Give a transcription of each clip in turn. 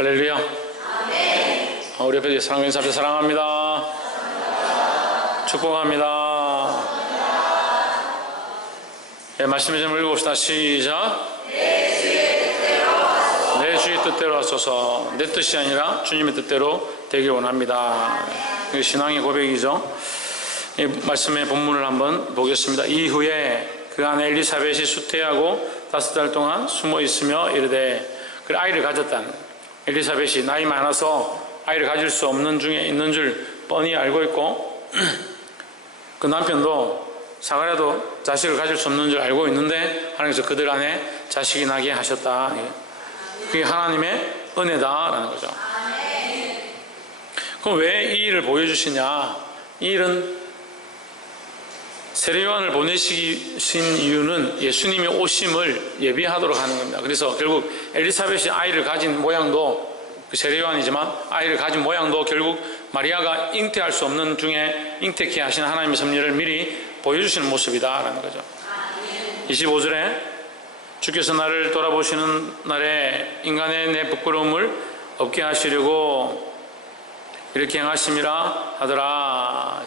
할렐루야. 우리 옆에 사랑하는 사람들 사랑합니다. 축복합니다. 네, 말씀을 좀 읽어봅시다. 시작. 내 주의 뜻대로 하소서. 내 뜻이 아니라 주님의 뜻대로 되길 원합니다. 이게 신앙의 고백이죠. 이 말씀의 본문을 한번 보겠습니다. 이후에 그 안에 엘리사벳이 수태하고 5달 동안 숨어 있으며 이르되, 그 아이를 가졌다는, 엘리사벳이 나이 많아서 아이를 가질 수 없는 중에 있는 줄 뻔히 알고 있고 그 남편도 사가랴도 자식을 가질 수 없는 줄 알고 있는데 하나님께서 그들 안에 자식이 나게 하셨다. 그게 하나님의 은혜다라는 거죠. 그럼 왜 이 일을 보여주시냐? 이 일은 세례요한을 보내시신 이유는 예수님의 오심을 예비하도록 하는 겁니다. 그래서 결국 엘리사벳이 아이를 가진 모양도, 그 세례요한이지만 아이를 가진 모양도 결국 마리아가 잉태할 수 없는 중에 잉태케 하신 하나님의 섭리를 미리 보여주시는 모습이다라는 거죠. 25절에 주께서 나를 돌아보시는 날에 인간의 내 부끄러움을 없게 하시려고 이렇게 행하심이라 하더라.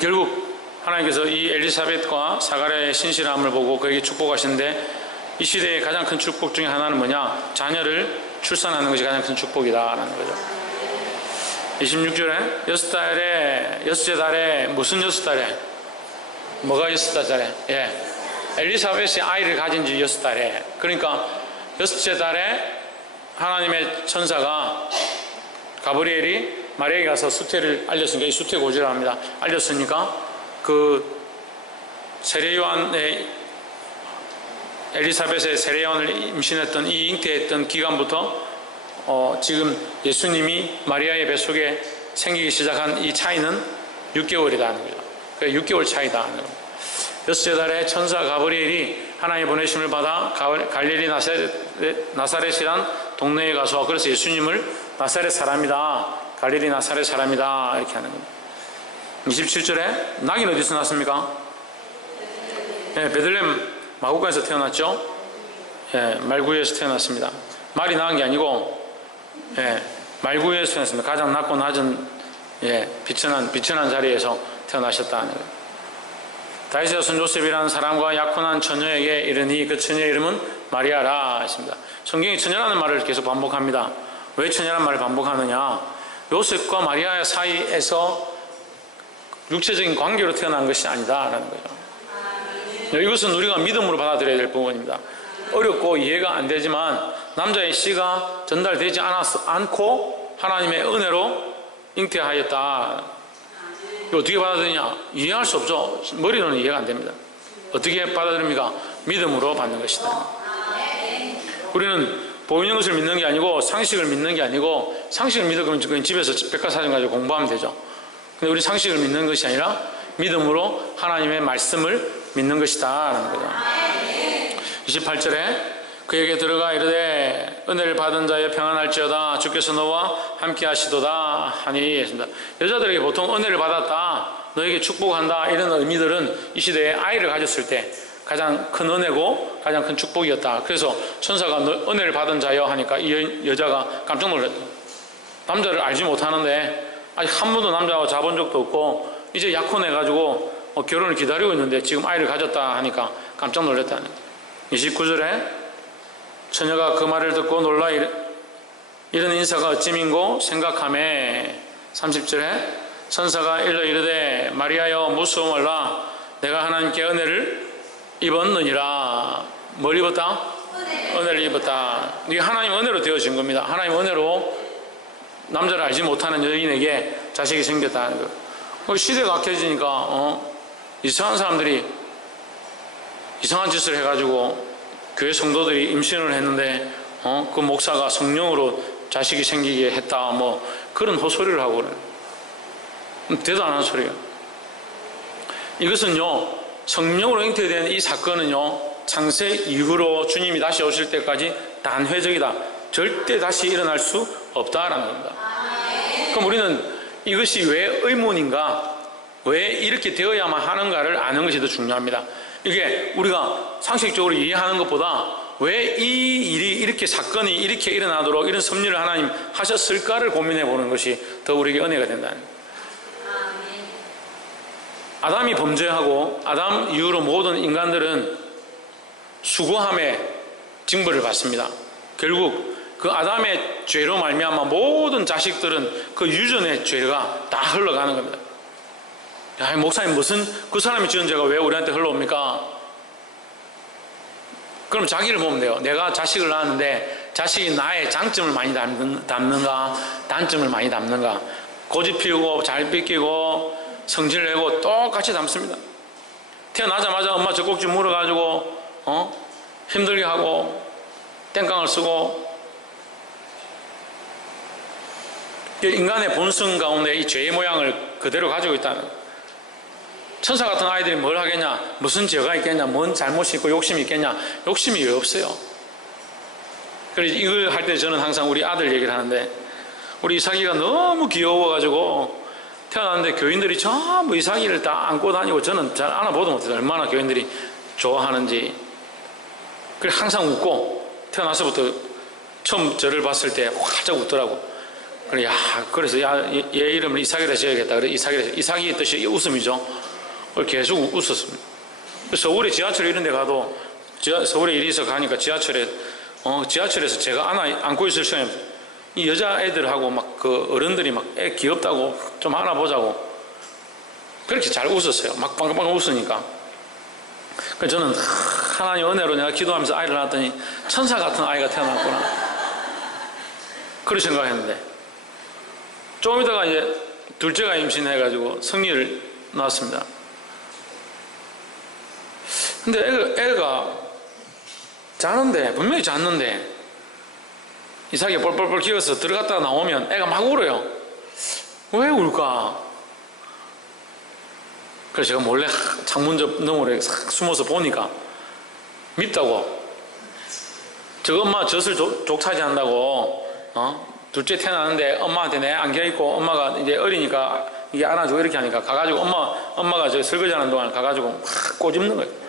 결국 하나님께서 이 엘리사벳과 사가랴의 신실함을 보고 그에게 축복하시는데, 이 시대의 가장 큰 축복 중에 하나는 뭐냐? 자녀를 출산하는 것이 가장 큰 축복이다라는 거죠. 26절에 여섯째 달에 무슨 여섯 달에? 뭐가 여섯 달에? 예, 엘리사벳이 아이를 가진 지 6달에, 그러니까 6째 달에 하나님의 천사가 가브리엘이 마리아에게 가서 수태를 알렸으니까, 이 수태 고지를 합니다. 알렸으니까 그 세례요한의, 엘리사벳의 세례요한을 임신했던, 이 잉태했던 기간부터 지금 예수님이 마리아의 뱃속에 생기기 시작한 이 차이는 6개월이라는 거죠. 그러니까 6개월 차이다. 6째 달에 천사 가브리엘이 하나님의 보내심을 받아 갈릴리 나사렛이란 동네에 가서, 그래서 예수님을 나사렛 사람이다, 갈릴리 나사렛 사람이다 이렇게 하는 겁니다. 27절에 낙인 어디서 났습니까? 네, 베들레헴 마구간에서 태어났죠. 네, 말구에서 태어났습니다. 말이 낳은 게 아니고, 네, 말구에서 태어났습니다. 가장 낮고 낮은, 비천한 자리에서 태어나셨다는 거예요. 다윗의 자손 요셉이라는 사람과 약혼한 처녀에게 이르니 그 처녀의 이름은 마리아라 했습니다. 성경이 처녀라는 말을 계속 반복합니다. 왜 처녀라는 말을 반복하느냐? 요셉과 마리아 사이에서 육체적인 관계로 태어난 것이 아니다라는 거죠. 이것은 우리가 믿음으로 받아들여야 될 부분입니다. 어렵고 이해가 안 되지만 남자의 씨가 전달되지 않고 하나님의 은혜로 잉태하였다. 이거 어떻게 받아들이냐? 이해할 수 없죠. 머리로는 이해가 안 됩니다. 어떻게 받아들입니까? 믿음으로 받는 것이다. 우리는 보이는 것을 믿는 게 아니고 상식을 믿는 게 아니고, 상식을 믿으면 그건 집에서 백과사전 가지고 공부하면 되죠. 근데 우리 상식을 믿는 것이 아니라 믿음으로 하나님의 말씀을 믿는 것이다 라는 거죠. 28절에 그에게 들어가 이르되 은혜를 받은 자여 평안할지어다 주께서 너와 함께 하시도다 하니 했습니다. 여자들에게 보통 은혜를 받았다, 너에게 축복한다, 이런 의미들은 이 시대에 아이를 가졌을 때 가장 큰 은혜고 가장 큰 축복이었다. 그래서 천사가 은혜를 받은 자여 하니까 이 여자가 깜짝 놀랐다. 남자를 알지 못하는데, 아직 한 번도 남자와 자본 적도 없고 이제 약혼해가지고 결혼을 기다리고 있는데 지금 아이를 가졌다 하니까 깜짝 놀랐다는 거예요. 29절에 처녀가 그 말을 듣고 놀라 이런 인사가 어찌민고 생각하매, 30절에 천사가 일러 이르되 마리아여 무서워 말라, 내가 하나님께 은혜를 입었느니라. 뭘 입었다? 은혜를 입었다. 이게 하나님 은혜로 되어진 겁니다. 하나님 은혜로 남자를 알지 못하는 여인에게 자식이 생겼다는 거. 시대가 악해지니까 이상한 사람들이 이상한 짓을 해가지고 교회 성도들이 임신을 했는데 그 목사가 성령으로 자식이 생기게 했다, 뭐 그런 헛소리를 하고 그래요. 대단한 소리예요. 이것은요, 성령으로 잉태된 이 사건은요, 창세 이후로 주님이 다시 오실 때까지 단회적이다, 절대 다시 일어날 수 없다라는 겁니다. 그럼 우리는 이것이 왜 의문인가, 왜 이렇게 되어야만 하는가를 아는 것이 더 중요합니다. 이게 우리가 상식적으로 이해하는 것보다 왜 이 일이 이렇게 사건이 이렇게 일어나도록 이런 섭리를 하나님 하셨을까를 고민해 보는 것이 더 우리에게 은혜가 된다는 거예요. 아담이 범죄하고 아담 이후로 모든 인간들은 수고함의 징벌을 받습니다. 결국 그 아담의 죄로 말미암아 모든 자식들은 그 유전의 죄가 다 흘러가는 겁니다. 야, 목사님 무슨 그 사람이 지은 죄가 왜 우리한테 흘러옵니까? 그럼 자기를 보면 돼요. 내가 자식을 낳았는데 자식이 나의 장점을 많이 담는가 단점을 많이 담는가. 고집 피우고 잘 뺏기고 성질 내고 똑같이 담습니다. 태어나자마자 엄마 젖꼭지 물어가지고 힘들게 하고 땡깡을 쓰고. 인간의 본성 가운데 이 죄의 모양을 그대로 가지고 있다는 거예요. 천사 같은 아이들이 뭘 하겠냐, 무슨 죄가 있겠냐, 뭔 잘못이 있고 욕심이 있겠냐. 욕심이 왜 없어요? 그래서 이걸 할 때 저는 항상 우리 아들 얘기를 하는데, 우리 이삭이가 너무 귀여워가지고 태어났는데 교인들이 전부 이삭이를 다 안고 다니고, 저는 잘 안아보도 못해요. 얼마나 교인들이 좋아하는지. 그래 항상 웃고, 태어나서부터 처음 저를 봤을 때 활짝 웃더라고. 그래, 그래서 얘 이름을 이삭이라 지어야겠다. 그래, 이삭이의 뜻이 웃음이죠. 계속 웃었습니다. 서울에 지하철 이런 데 가도, 서울에 일이 있어 가니까 지하철에서 제가 안고 있을 시간에 이 여자애들하고 막 그 어른들이 막 애 귀엽다고 좀 안아보자고 그렇게 잘 웃었어요. 막 빵빵 웃으니까. 그래서 저는 하나님 은혜로 내가 기도하면서 아이를 낳았더니 천사 같은 아이가 태어났구나. 그런 생각했는데, 조금 있다가 이제 둘째가 임신해가지고 성리를 낳았습니다. 근데 애가 자는데, 분명히 잤는데 이삭이 뻘뻘뻘 기어서 들어갔다가 나오면 애가 막 울어요. 왜 울까? 그래서 제가 몰래 창문 옆 너머로 싹 숨어서 보니까 밉다고. 저거 엄마 젖을 족차지 한다고, 둘째 태어나는데 엄마한테 내 안겨있고 엄마가 이제 어리니까 이게 안아주고 이렇게 하니까 가가지고 엄마가 저 설거지 하는 동안 가가지고 막 꼬집는 거예요.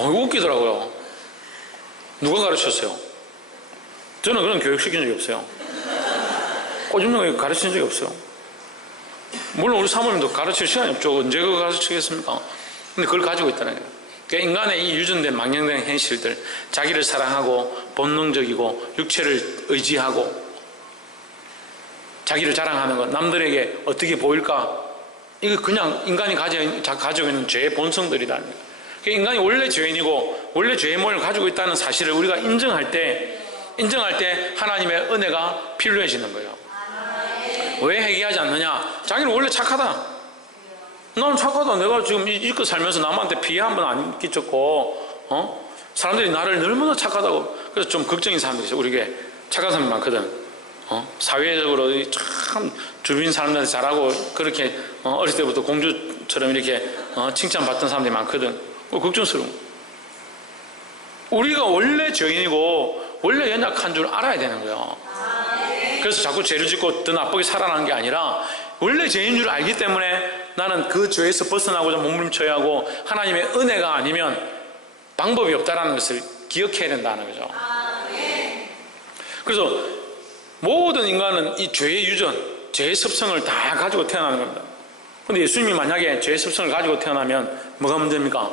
이거 웃기더라고요. 누가 가르쳤어요? 저는 그런 교육 시킨 적이 없어요. 꼬집는 거 가르친 적이 없어요. 물론 우리 사모님도 가르칠 시간이 없죠. 언제 그거 가르치겠습니까? 근데 그걸 가지고 있다는 거예요. 그러니까 인간의 이 유전된 망령된 현실들, 자기를 사랑하고 본능적이고 육체를 의지하고 자기를 자랑하는 것, 남들에게 어떻게 보일까, 이거 그냥 인간이 가지고 있는 죄의 본성들이라는 거예요. 그러니까 인간이 원래 죄인이고 원래 죄의 모양을 가지고 있다는 사실을 우리가 인정할 때 하나님의 은혜가 필요해지는 거예요. 왜 회개하지 않느냐? 자기는 원래 착하다. 나는 착하다. 내가 지금 이껏 살면서 남한테 피해 한 번 안 끼쳤고, 사람들이 나를 너무나 착하다고. 그래서 좀 걱정인 사람들이 있어요. 우리에게 착한 사람이 많거든. 사회적으로 참 주변 사람들한테 잘하고 그렇게 어릴 때부터 공주처럼 이렇게 칭찬받던 사람들이 많거든. 걱정스러워. 우리가 원래 죄인이고 원래 연약한 줄 알아야 되는 거예요. 그래서 자꾸 죄를 짓고 더 나쁘게 살아나는 게 아니라 원래 죄인 줄 알기 때문에 나는 그 죄에서 벗어나고자 몸부림쳐야 하고 하나님의 은혜가 아니면 방법이 없다는 것을 기억해야 된다는 거죠. 그래서 모든 인간은 이 죄의 유전, 죄의 습성을 다 가지고 태어나는 겁니다. 그런데 예수님이 만약에 죄의 습성을 가지고 태어나면 뭐가 문제입니까?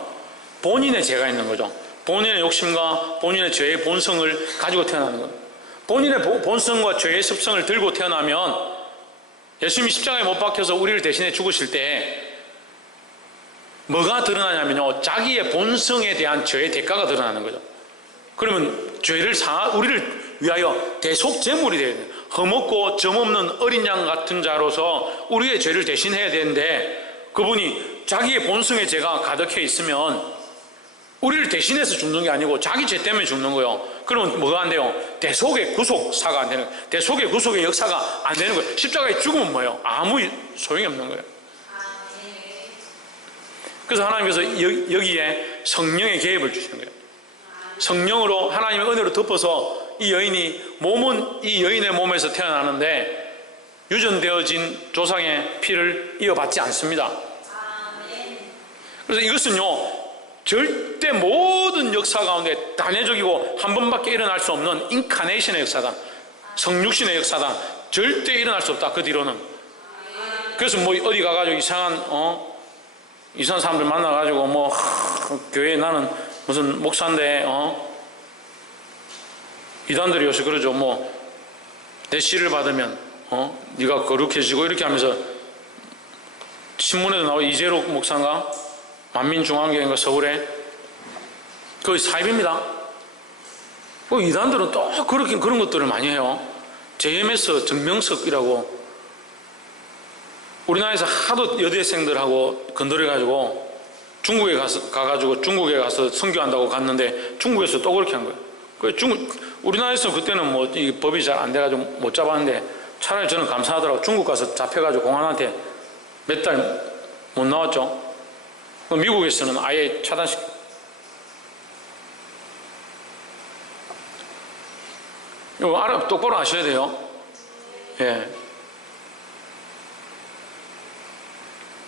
본인의 죄가 있는 거죠. 본인의 욕심과 본인의 죄의 본성을 가지고 태어나는 겁니다. 본인의 본성과 죄의 습성을 들고 태어나면 예수님이 십자가에 못 박혀서 우리를 대신해 죽으실 때 뭐가 드러나냐면요, 자기의 본성에 대한 죄의 대가가 드러나는 거죠. 그러면 우리를 위하여 대속제물이 되어야 돼요. 흠없고 점없는 어린 양 같은 자로서 우리의 죄를 대신해야 되는데, 그분이 자기의 본성의 죄가 가득해 있으면 우리를 대신해서 죽는 게 아니고 자기 죄 때문에 죽는 거예요. 그러면 뭐가 안 돼요? 대속의 구속사가 안 되는 거예요. 대속의 구속의 역사가 안 되는 거예요. 십자가에 죽으면 뭐예요? 아무 소용이 없는 거예요. 그래서 하나님께서 여기에 성령의 개입을 주시는 거예요. 성령으로 하나님의 은혜로 덮어서 이 몸은 이 여인의 몸에서 태어나는데 유전되어진 조상의 피를 이어받지 않습니다. 그래서 이것은요, 절대 모든 역사 가운데 단회적이고 한 번밖에 일어날 수 없는 인카네이션의 역사다. 성육신의 역사다. 절대 일어날 수 없다. 그 뒤로는. 그래서 뭐 어디 가가지고 이상한 사람들 만나가지고 뭐 교회에 나는 무슨 목사인데 이단들이 요새 그러죠. 뭐 내 씨를 받으면 네가 거룩해지고 이렇게 하면서 신문에도 나오고 이재록 목사인가 만민중앙교회인가 서울에 거의 사입입니다. 이단들은 또 그렇게 그런 것들을 많이 해요. JMS 정명석이라고 우리나라에서 하도 여대생들하고 건드려가지고 중국에 가가지고 중국에 가서 선교한다고 갔는데 중국에서 또 그렇게 한 거예요. 우리나라에서 그때는 뭐 이 법이 잘 안 돼가지고 못 잡았는데 차라리 저는 감사하더라고. 중국 가서 잡혀가지고 공안한테 몇 달 못 나왔죠. 미국에서는 아예 차단시켜. 이거 똑바로 아셔야 돼요. 예.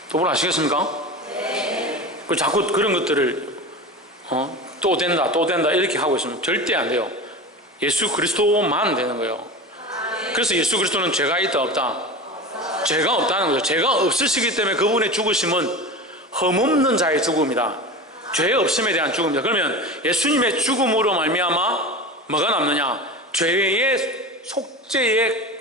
똑바로 아시겠습니까? 네. 자꾸 그런 것들을 또 된다 이렇게 하고 있으면 절대 안 돼요. 예수 그리스도만 되는 거예요. 그래서 예수 그리스도는 죄가 있다 없다? 죄가 없다는 거죠. 죄가 없으시기 때문에 그분의 죽으심은 흠없는 자의 죽음이다. 죄 없음에 대한 죽음이다. 그러면 예수님의 죽음으로 말미암아 뭐가 남느냐? 죄의 속죄의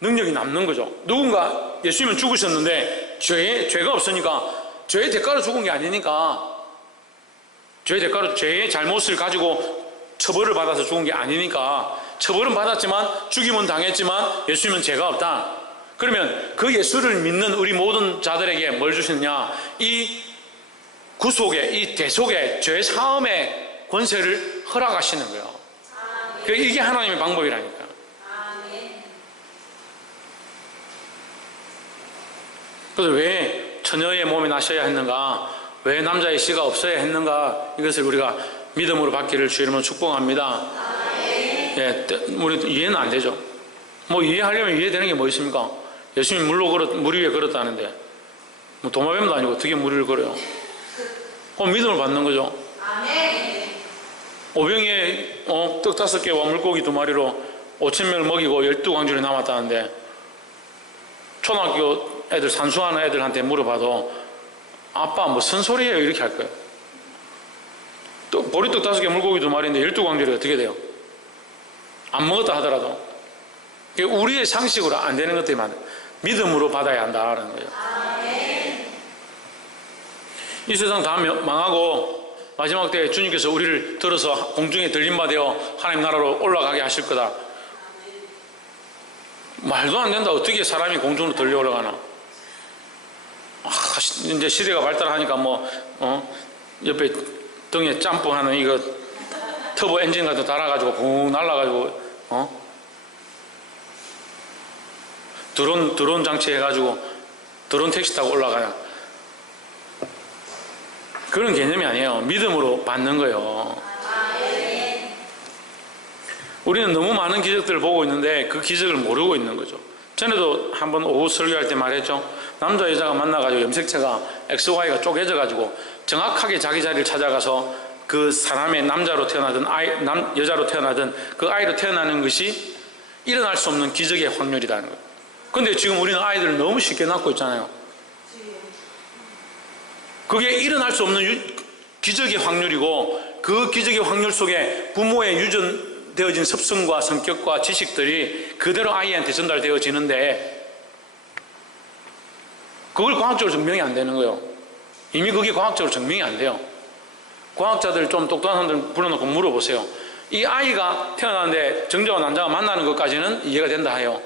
능력이 남는 거죠. 누군가 예수님은 죽으셨는데 죄가 없으니까 죄의 대가로 죽은 게 아니니까 죄의 대가로 죄의 잘못을 가지고 처벌을 받아서 죽은 게 아니니까 처벌은 받았지만 죽임은 당했지만 예수님은 죄가 없다. 그러면 그 예수를 믿는 우리 모든 자들에게 뭘 주시느냐? 이 구속의 이 대속의 죄 사함의 권세를 허락하시는 거예요. 이게 하나님의 방법이라니까. 그래서 왜 처녀의 몸에 나셔야 했는가? 왜 남자의 씨가 없어야 했는가? 이것을 우리가 믿음으로 받기를 주의 이름으로 축복합니다. 예, 우리 이해는 안 되죠. 뭐 이해하려면 이해되는 게 뭐 있습니까? 예수님이 물 위에 걸었다는데 뭐 도마뱀도 아니고 어떻게 물 위를 걸어요? 믿음을 받는 거죠. 오병이에 떡 5개와 물고기 2마리로 5,000명을 먹이고 12광줄이 남았다는데 초등학교 애들 산수하는 애들한테 물어봐도 아빠 무슨 소리예요? 이렇게 할 거예요. 보리떡 5개 물고기 2마리인데 12광줄이 어떻게 돼요? 안 먹었다 하더라도 우리의 상식으로 안 되는 것들이 많아요. 믿음으로 받아야 한다는 거예요. 이 세상 다 망하고 마지막 때에 주님께서 우리를 들어서 공중에 들림바 되어 하나님 나라로 올라가게 하실 거다. 말도 안 된다. 어떻게 사람이 공중으로 들려 올라가나? 이제 시대가 발달하니까 옆에 등에 짬뽕하는 이거 터보 엔진 같은 거 달아가지고 붕 날아가지고 드론 장치 해가지고 드론 택시 타고 올라가요. 그런 개념이 아니에요. 믿음으로 받는 거예요. 우리는 너무 많은 기적들을 보고 있는데 그 기적을 모르고 있는 거죠. 전에도 한번 오후 설교할 때 말했죠. 남자 여자가 만나가지고 염색체가 XY가 쪼개져가지고 정확하게 자기 자리를 찾아가서 그 사람의 남자로 태어나든 여자로 태어나든 그 아이로 태어나는 것이 일어날 수 없는 기적의 확률이라는 거예요. 근데 지금 우리는 아이들을 너무 쉽게 낳고 있잖아요. 그게 일어날 수 없는 기적의 확률이고 그 기적의 확률 속에 부모의 유전되어진 습성과 성격과 지식들이 그대로 아이한테 전달되어지는데 그걸 과학적으로 증명이 안 되는 거예요. 이미 그게 과학적으로 증명이 안 돼요. 과학자들 좀 똑똑한 사람들 불러놓고 물어보세요. 이 아이가 태어나는데 정자와 난자가 만나는 것까지는 이해가 된다 해요.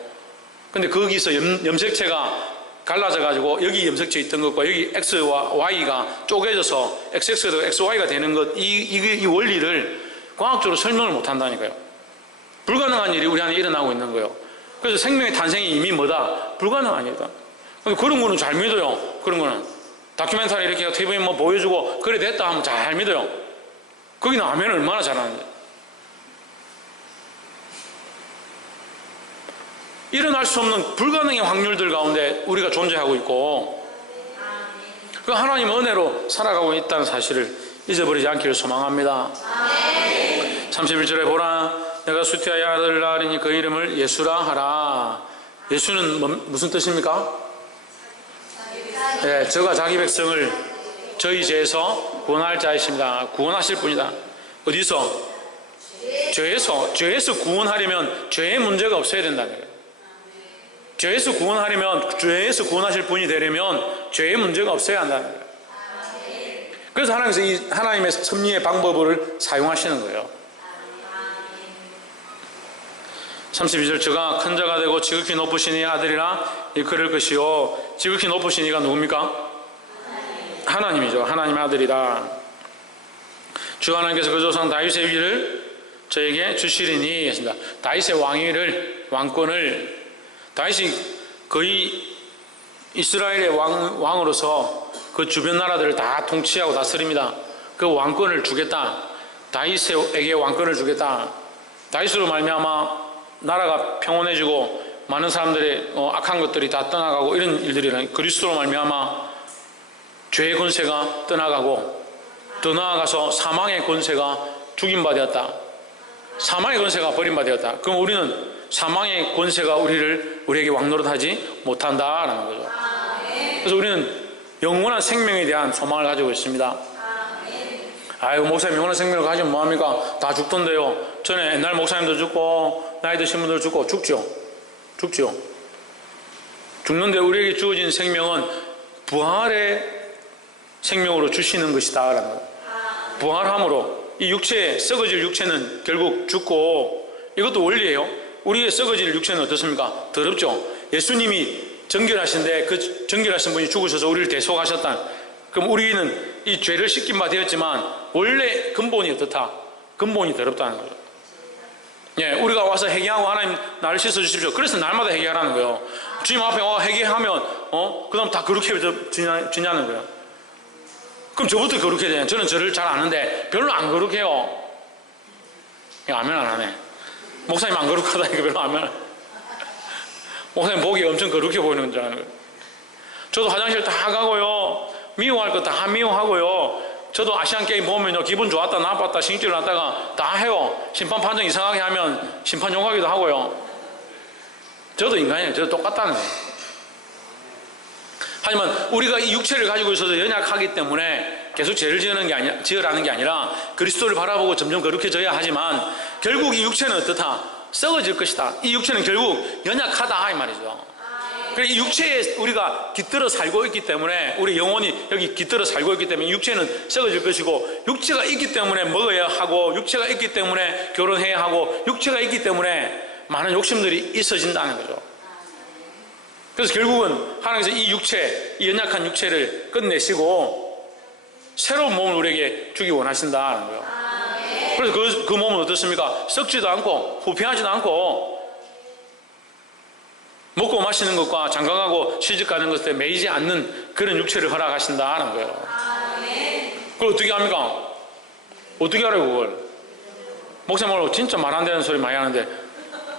근데 거기서 염색체가 갈라져가지고 여기 염색체 있던 것과 여기 X와 Y가 쪼개져서 XX가 XY가 되는 것, 이 원리를 과학적으로 설명을 못 한다니까요. 불가능한 일이 우리 안에 일어나고 있는 거예요. 그래서 생명의 탄생이 이미 뭐다? 불가능한 일이다. 근데 그런 거는 잘 믿어요. 그런 거는. 다큐멘터리 이렇게 TV에 보여주고 그래 됐다 하면 잘 믿어요. 거기는 아멘 얼마나 잘하는데. 일어날 수 없는 불가능의 확률들 가운데 우리가 존재하고 있고 그 하나님의 은혜로 살아가고 있다는 사실을 잊어버리지 않기를 소망합니다. 31절에 보라 내가 수티아의 아들을 낳으리니 그 이름을 예수라 하라. 예수는 무슨 뜻입니까? 네, 저가 자기 백성을 저희 죄에서 구원할 자이십니다. 구원하실 분이다. 어디서? 죄에서 구원하려면 죄의 문제가 없어야 된다는 거예요. 죄에서 구원하려면, 죄에서 구원하실 분이 되려면 죄의 문제가 없어야 한다는 거예요. 그래서 하나님께서 이 하나님의 섭리의 방법을 사용하시는 거예요. 32절 저가 큰 자가 되고 지극히 높으신 이 아들이라 일컬을 것이요. 지극히 높으신 이가 누굽니까? 하나님이죠. 하나님의 아들이다. 주 하나님께서 그 조상 다윗의 위를 저에게 주시리니 했습니다. 다윗의 왕권을 다윗이 거의 이스라엘의 왕으로서 그 주변 나라들을 다 통치하고 다스립니다. 그 왕권을 주겠다. 다윗에게 왕권을 주겠다. 다윗으로 말미암아 나라가 평온해지고 많은 사람들의 악한 것들이 다 떠나가고 이런 일들이라. 그리스도로 말미암아 죄의 권세가 떠나가고 더 나아가서 사망의 권세가 죽임받았다. 사망의 권세가 버림받았다. 그럼 우리는 사망의 권세가 우리에게 왕노릇하지 못한다라는 거죠. 그래서 우리는 영원한 생명에 대한 소망을 가지고 있습니다. 아이고 목사님 영원한 생명을 가지면 뭐합니까? 다 죽던데요. 전에 옛날 목사님도 죽고 나이 드신 분들 죽고 죽죠. 죽는데 우리에게 주어진 생명은 부활의 생명으로 주시는 것이다 라는 거예요. 부활함으로 이 육체, 썩어질 육체는 결국 죽고, 이것도 원리예요. 우리의 썩어질 육체는 어떻습니까? 더럽죠. 예수님이 정결하신데 그 정결하신 분이 죽으셔서 우리를 대속하셨다. 그럼 우리는 이 죄를 씻긴 바 되었지만 원래 근본이 어떻다? 근본이 더럽다는 거죠. 예, 우리가 와서 회개하고 하나님 나를 씻어 주십시오. 그래서 날마다 회개하라는 거예요. 주님 앞에 회개하면 그 다음 다 거룩해지냐는 거예요. 그럼 저부터 거룩해야 되냐? 저는 저를 잘 아는데 별로 안 거룩해요. 아멘 안 하네. 목사님 안 거룩하다니까 별로 아멘. 목사님 보기 엄청 거룩해 보이는 줄 아는 거예요. 저도 화장실 다 가고요. 미워할 거 다 미워하고요. 저도 아시안게임 보면요. 기분 좋았다 나빴다 신경질 났다가 다 해요. 심판 판정 이상하게 하면 심판 욕하기도 하고요. 저도 인간이에요. 저도 똑같다는 거예요. 하지만 우리가 이 육체를 가지고 있어서 연약하기 때문에 계속 죄를 지으라는 게 아니라 그리스도를 바라보고 점점 거룩해져야 하지만 결국 이 육체는 어떻다? 썩어질 것이다. 이 육체는 결국 연약하다 이 말이죠. 이 육체에 우리가 깃들어 살고 있기 때문에 우리 영혼이 여기 깃들어 살고 있기 때문에 육체는 썩어질 것이고, 육체가 있기 때문에 먹어야 하고, 육체가 있기 때문에 결혼해야 하고, 육체가 있기 때문에 많은 욕심들이 있어진다는 거죠. 그래서 결국은 하나님께서 이 육체, 이 연약한 육체를 끝내시고 새로운 몸을 우리에게 주기 원하신다는 거예요. 그래서 그 몸은 어떻습니까? 썩지도 않고 후패하지도 않고 먹고 마시는 것과 장가가고 시집가는 것에 매이지 않는 그런 육체를 허락하신다는 거예요. 그걸 어떻게 합니까? 어떻게 알아요 그걸? 목사님하고 진짜 말 안 되는 소리 많이 하는데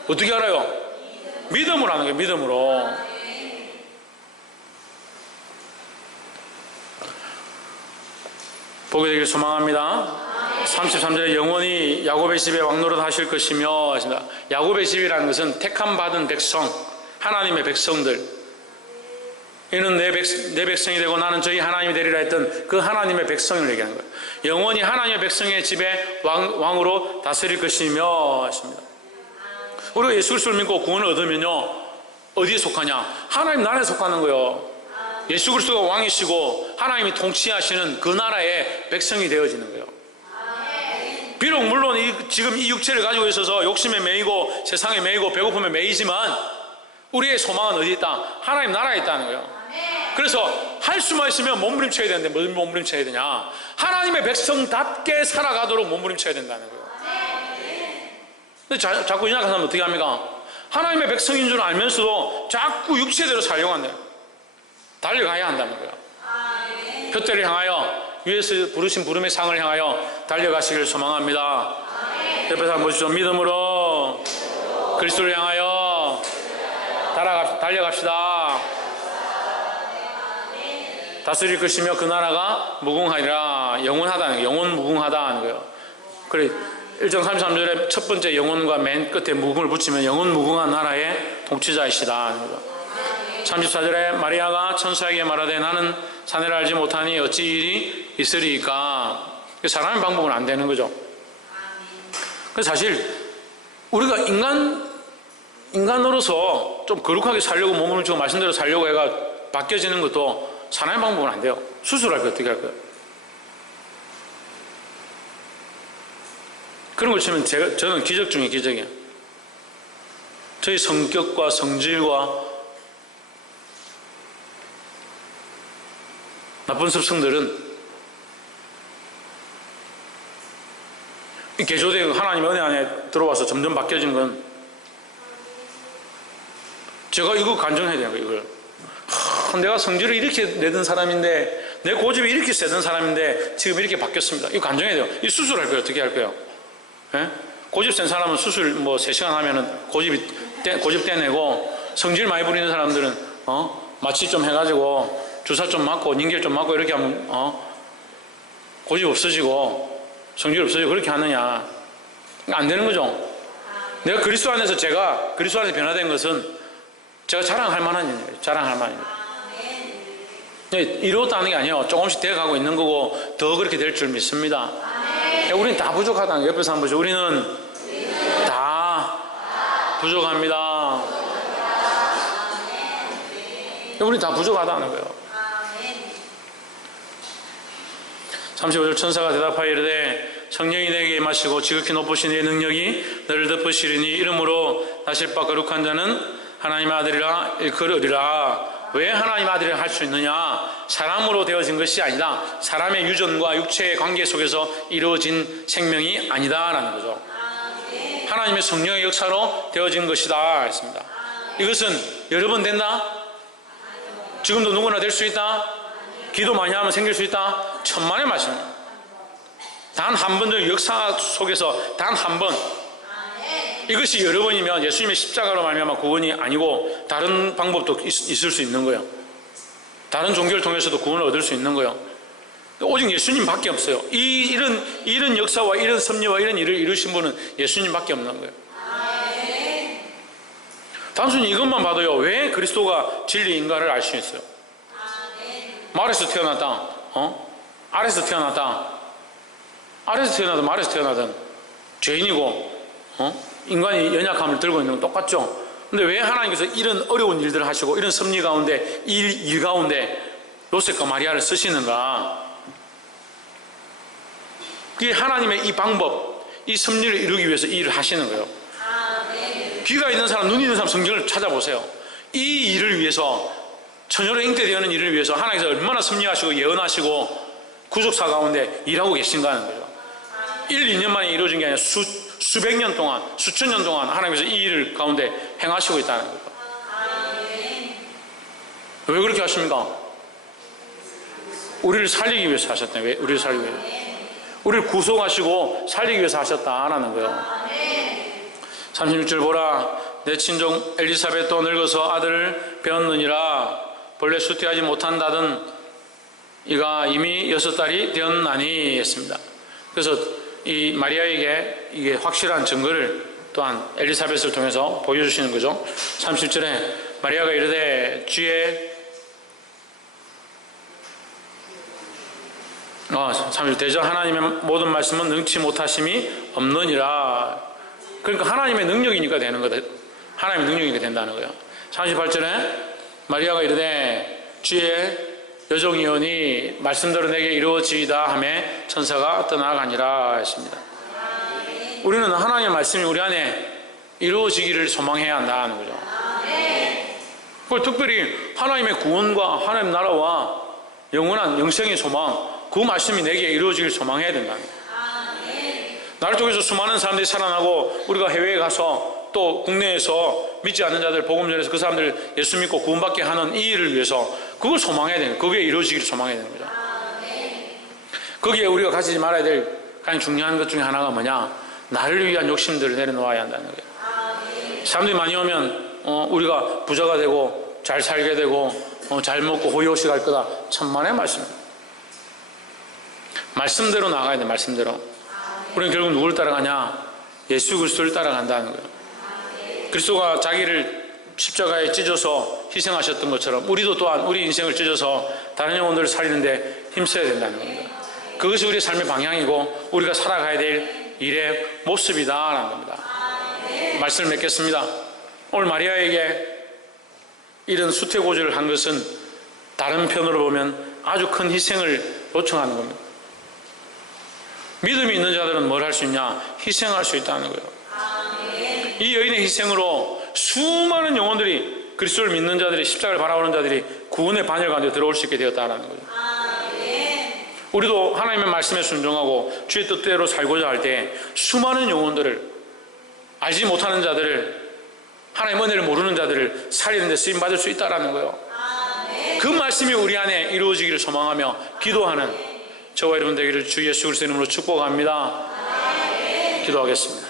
어떻게 알아요? 믿음으로 하는 거예요. 믿음으로. 보게 되길 소망합니다. 33절에 영원히 야곱의 집에 왕노릇 하실 것이며 하십니다. 야곱의 집이라는 것은 택함 받은 백성, 하나님의 백성들, 이는 내 백성이 되고 나는 저희 하나님이 되리라 했던 그 하나님의 백성을 얘기하는 거예요. 영원히 하나님의 백성의 집에 왕으로 다스릴 것이며 하십니다. 우리가 예수 그리스도를 믿고 구원을 얻으면요 어디에 속하냐? 하나님 나라에 속하는 거예요. 예수 그리스도가 왕이시고 하나님이 통치하시는 그 나라의 백성이 되어지는 거예요. 비록 물론 지금 이 육체를 가지고 있어서 욕심에 매이고 세상에 매이고 배고픔에 매이지만 우리의 소망은 어디 있다? 하나님 나라에 있다는 거예요. 그래서 할 수만 있으면 몸부림쳐야 되는데 뭘 몸부림쳐야 되냐? 하나님의 백성답게 살아가도록 몸부림쳐야 된다는 거예요. 근데 자꾸 연약한 사람은 어떻게 합니까? 하나님의 백성인 줄 알면서도 자꾸 육체대로 살려고 한대요. 달려가야 한다는 거예요. 표대를 향하여 위에서 부르신 부름의 상을 향하여 달려가시기를 소망합니다. 옆에 사람 보시죠. 믿음으로 그리스도를 향하여 달려갑시다. 다스릴 것이며 그 나라가 무궁하리라. 영원하다는 거예요. 영원 무궁하다는 거예요. 그래 1장 33절에 첫 번째 영원과 맨 끝에 무궁을 붙이면 영원 무궁한 나라의 통치자이시다 하는 거죠. 34절에 마리아가 천사에게 말하되 나는 사내를 알지 못하니 어찌 일이 있으리까. 사람의 방법은 안 되는 거죠. 그래서 사실 우리가 인간으로서 좀 거룩하게 살려고 몸을 주고 말씀대로 살려고 해가 바뀌어지는 것도 사람의 방법은 안 돼요. 수술할 거 어떻게 할 거예요? 그런 걸 치면 저는 기적 중에 기적이에요. 저희 성격과 성질과 나쁜 습성들은 이 개조되고 하나님의 은혜 안에 들어와서 점점 바뀌어진 건 제가 이거 간증해야 돼요. 이걸 내가 성질을 이렇게 내던 사람인데 내 고집이 이렇게 세던 사람인데 지금 이렇게 바뀌었습니다. 이거 간증해야 돼요. 이 수술할 거예요. 어떻게 할 거예요? 예? 고집 센 사람은 수술 3시간 하면은 고집 떼내고, 성질 많이 부리는 사람들은 마취 좀 해가지고 주사 좀 맞고 닌겔 좀 맞고 이렇게 하면 고집 없어지고 성질 없어지고 그렇게 하느냐? 안 되는 거죠. 내가 그리스도 안에서 변화된 것은 제가 자랑할 만한 일이에요. 자랑할 만한 일. 이루었다는 게 아니에요. 조금씩 되어가고 있는 거고 더 그렇게 될 줄 믿습니다. 우리는 다 부족하다는 거예요. 옆에서 한번 보죠. 우리는 다 부족합니다. 우리는 다 부족하다는 거예요. 35절 천사가 대답하여 이르되 성령이 내게 임하시고 지극히 높으신 내 능력이 너를 덮으시리니 이름으로 나실 바 거룩한 자는 하나님의 아들이라 일컬으리라. 왜 하나님의 아들이라 할 수 있느냐? 사람으로 되어진 것이 아니다. 사람의 유전과 육체의 관계 속에서 이루어진 생명이 아니다라는 거죠. 하나님의 성령의 역사로 되어진 것이다 했습니다. 이것은 여러 번 된다? 지금도 누구나 될 수 있다? 기도 많이 하면 생길 수 있다? 천만의 말씀입니다. 단 한 번 정도 역사 속에서 단 한 번, 이것이 여러 번이면 예수님의 십자가로 말미암아 구원이 아니고 다른 방법도 있을 수 있는 거예요. 다른 종교를 통해서도 구원을 얻을 수 있는 거예요. 오직 예수님밖에 없어요. 이런 역사와 이런 섭리와 이런 일을 이루신 분은 예수님밖에 없는 거예요. 단순히 이것만 봐도요, 왜 그리스도가 진리인가를 알 수 있어요. 말에서 태어났다, 알에서 태어났다, 말에서 태어나든 죄인이고 인간이 연약함을 들고 있는 건 똑같죠. 근데 왜 하나님께서 이런 어려운 일들을 하시고 이런 섭리 가운데 일 가운데 요셉과 마리아를 쓰시는가? 그게 하나님의 이 방법, 이 섭리를 이루기 위해서 이 일을 하시는 거예요. 귀가 있는 사람, 눈이 있는 사람 성경을 찾아보세요. 이 일을 위해서, 처녀로 잉태되는 일을 위해서 하나님께서 얼마나 섭리하시고 예언하시고 구속사 가운데 일하고 계신가 하는 거죠. 1, 2년 만에 이루어진 게 아니라 수백 년 동안, 수천 년 동안 하나님께서 이 일을 가운데 행하시고 있다는 거예요. 왜 그렇게 하십니까? 우리를 살리기 위해서 하셨다. 왜 우리를 살리기 위해서? 우리를 구속하시고 살리기 위해서 하셨다라는 거예요. 36절 보라, 내 친정 엘리사벳도 늙어서 아들을 배웠느니라. 본래 수태하지 못한다던 이가 이미 6달이 되었나니 했습니다. 그래서 이 마리아에게 이게 확실한 증거를 또한 엘리사벳을 통해서 보여주시는 거죠. 30절에 마리아가 이르되 주의 30절 대저 하나님의 모든 말씀은 능치 못하심이 없느니라. 그러니까 하나님의 능력이니까 되는 거다. 하나님의 능력이니까 된다는 거예요. 38절에 마리아가 이르되 주의 여종이오니 말씀대로 내게 이루어지이다 하며 천사가 떠나가니라 했습니다. 우리는 하나님의 말씀이 우리 안에 이루어지기를 소망해야 한다는 거죠. 그걸 특별히 하나님의 구원과 하나님의 나라와 영원한 영생의 소망, 그 말씀이 내게 이루어지기를 소망해야 된다는 거예요. 나를 통해서 수많은 사람들이 살아나고 우리가 해외에 가서 또 국내에서 믿지 않는 자들 복음 전해서 그 사람들 예수 믿고 구원받게 하는 이 일을 위해서 그걸 소망해야 되는 거예요. 그게 이루어지기를 소망해야 되는 거죠. 거기에 우리가 가지지 말아야 될 가장 중요한 것 중에 하나가 뭐냐? 나를 위한 욕심들을 내려놓아야 한다는 거예요. 사람들이 많이 오면 우리가 부자가 되고 잘 살게 되고 잘 먹고 호의호식 할 거다. 천만의 말씀입니다. 말씀대로 나가야 돼. 말씀대로. 우리는 결국 누구를 따라가냐? 예수 그리스도를 따라간다는 거예요. 그리스도가 자기를 십자가에 찢어서 희생하셨던 것처럼 우리도 또한 우리 인생을 찢어서 다른 영혼들을 살리는데 힘써야 된다는 겁니다. 그것이 우리의 삶의 방향이고 우리가 살아가야 될 일의 모습이다라는 겁니다. 말씀을 맺겠습니다. 오늘 마리아에게 이런 수태고지를 한 것은 다른 편으로 보면 아주 큰 희생을 요청하는 겁니다. 믿음이 있는 자들은 뭘 할 수 있냐? 희생할 수 있다는 거예요. 이 여인의 희생으로 수많은 영혼들이, 그리스도를 믿는 자들이, 십자가를 바라보는 자들이 구원의 반열 가운데 들어올 수 있게 되었다는 거예요. 우리도 하나님의 말씀에 순종하고 주의 뜻대로 살고자 할 때 수많은 영혼들을, 알지 못하는 자들을, 하나님의 은혜를 모르는 자들을 살리는 데 쓰임받을 수 있다는 거예요. 그 말씀이 우리 안에 이루어지기를 소망하며 기도하는 저와 여러분 되기를 주 예수 그리스도의 이름으로 축복합니다. 기도하겠습니다.